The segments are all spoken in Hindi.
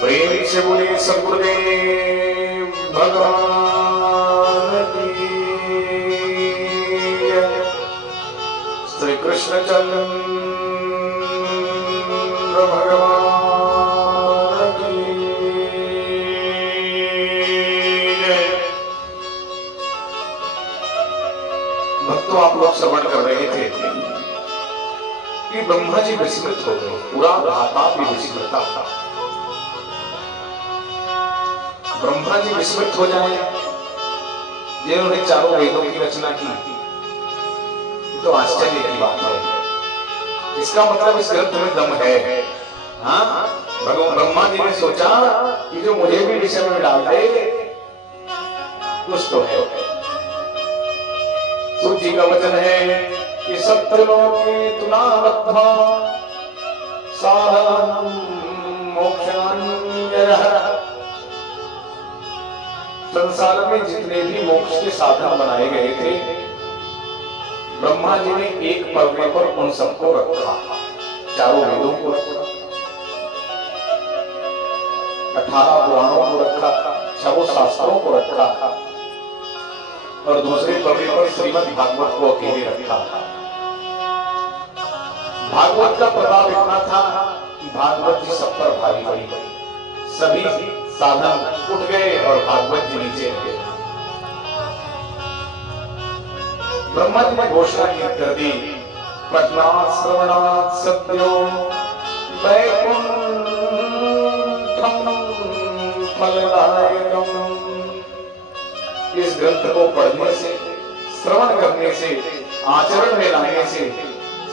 प्रेम से बोले सद्गुरुदेव भगवान की जय। श्री कृष्ण चंद्र भगवान की जय। भक्तों, आप लोग श्रवण कर रहे थे कि ब्रह्मा जी विस्मृत हो गए, पूरा धाता भी विस्मृत था। ब्रह्मा जी विस्मृत हो जाए, जिन्होंने चारों वेदों की रचना की, तो आश्चर्य की बात है। इसका मतलब इस ग्रंथ में दम है। हाँ, भगवान ब्रह्मा जी ने सोचा कि जो मुझे भी विषय में डाल दे, कुछ तो है। सूत जी का वचन है कि सप्तलोके तुलाबद्धा साधनं मोक्षान्ययः। संसार में जितने भी मोक्ष के साधन बनाए गए थे, ब्रह्मा जी ने एक पर्वे पर उन सबको रखा। चारों वेदों को रखा, 18 पुराणों को रखा, 6 शास्त्रों को रखा, और दूसरे पर्वे पर श्रीमद् भागवत को अकेले रखा। भागवत का प्रभाव इतना था कि भागवत जी सब पर भारी पड़ी। सभी साधन उठ गए और भागवत जी नीचे रहे। ब्रह्मा जी ने घोषणा कर दी, पठनात् श्रवणात् सद्यो वैकुंठं फलदायकम्। इस ग्रंथ को पढ़ने से, श्रवण करने से, आचरण में लाने से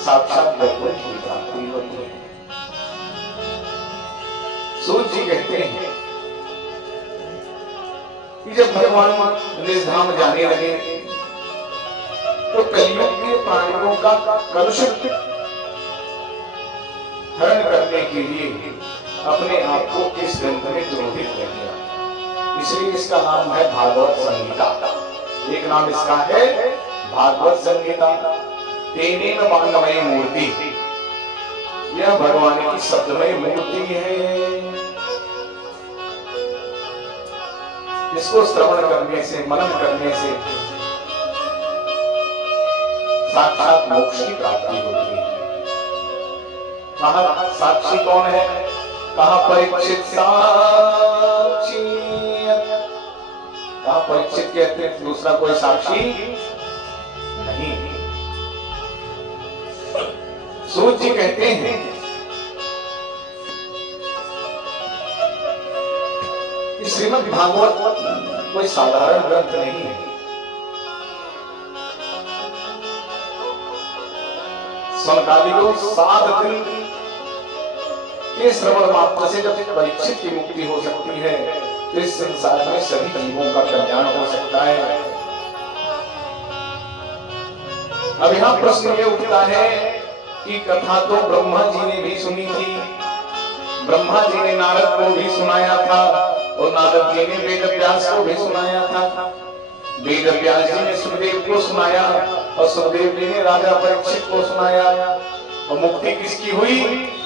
साक्षात वैकुंठ की प्राप्ति होती है। सूत जी कहते हैं कि जब भगवान निज धाम जाने लगे तो कलयुग के प्राणियों का कलुषित हरण करने के लिए अपने आप को इस ग्रंथ में द्रोहित कर दिया। इसलिए इसका नाम है भागवत संहिता। एक नाम इसका है भागवत संहिता। तेनेन वाङ्मयी मूर्ति, यह भगवान की शब्दमय मूर्ति है। इसको श्रवण करने से, मनन करने से साक्षात मोक्ष की प्राप्ति होती है। कहा साक्षी कौन है? कहा परीक्षित साक्षी। कहा परीक्षित कहते हैं, दूसरा कोई साक्षी नहीं। सूत जी कहते हैं कि श्रीमद् भागवत कोई साधारण ग्रंथ नहीं है। समकालिकों 7 दिन के श्रवण मात्र से जब परीक्षित की मुक्ति हो सकती है, तो इस संसार में सभी जीवों का कल्याण हो सकता है। अब यहां प्रश्न ये उठता है कि कथा तो ब्रह्मा जी ने भी सुनी थी, ब्रह्मा जी ने नारद को भी सुनाया था, और नारद जी ने वेद व्यास को भी सुनाया था। वेद व्यास जी ने सुखदेव को सुनाया, और सुखदेव जी ने राजा परीक्षित को सुनाया। और मुक्ति किसकी हुई?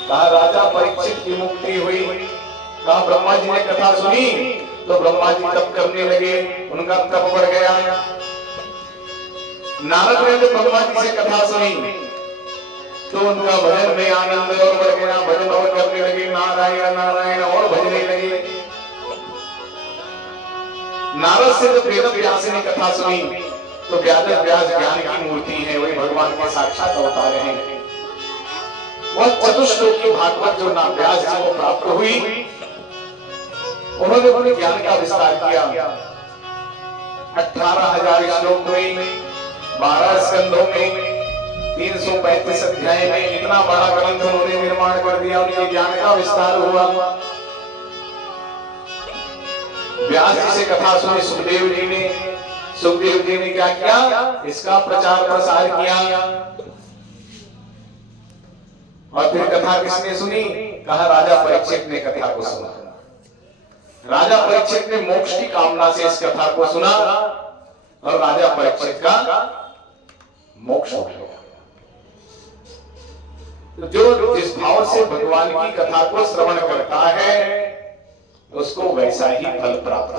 कहा राजा परीक्षित की मुक्ति हुई। कहा ब्रह्मा जी ने कथा सुनी तो ब्रह्मा जी तप करने लगे, उनका तप बढ़ गया। नारद ने जब ब्रह्मा जी से कथा सुनी तो उनका भजन में आनंद और बढ़ गया, भजन और करने लगे, नारायण नारायण और भजने लगे। नारद से जब वेद व्यास ने कथा सुनी तो व्यास ज्ञान की मूर्ति है, वही भगवान के साक्षात अवतार हैं। वह चतुश्लोकी भागवत जो ना व्यास जी को प्राप्त हुई, उन्होंने अपने ज्ञान का विस्तार किया। 18,000 श्लोक में, 12 स्कंदों में, 335 अध्याय में इतना बड़ा ग्रंथ उन्होंने निर्माण कर दिया। उनके ज्ञान का विस्तार हुआ। व्यास जी से कथा सुनी सुखदेव जी ने। सुखदेव जी ने क्या किया? इसका प्रचार प्रसार किया। और फिर कथा किसने सुनी? कहा राजा परीक्षित ने कथा को सुना। राजा परीक्षित ने मोक्ष की कामना से इस कथा को सुना, और राजा परीक्षित का मोक्ष हो गया। जो जिस भाव से भगवान की कथा को श्रवण करता है, उसको वैसा ही फल प्राप्त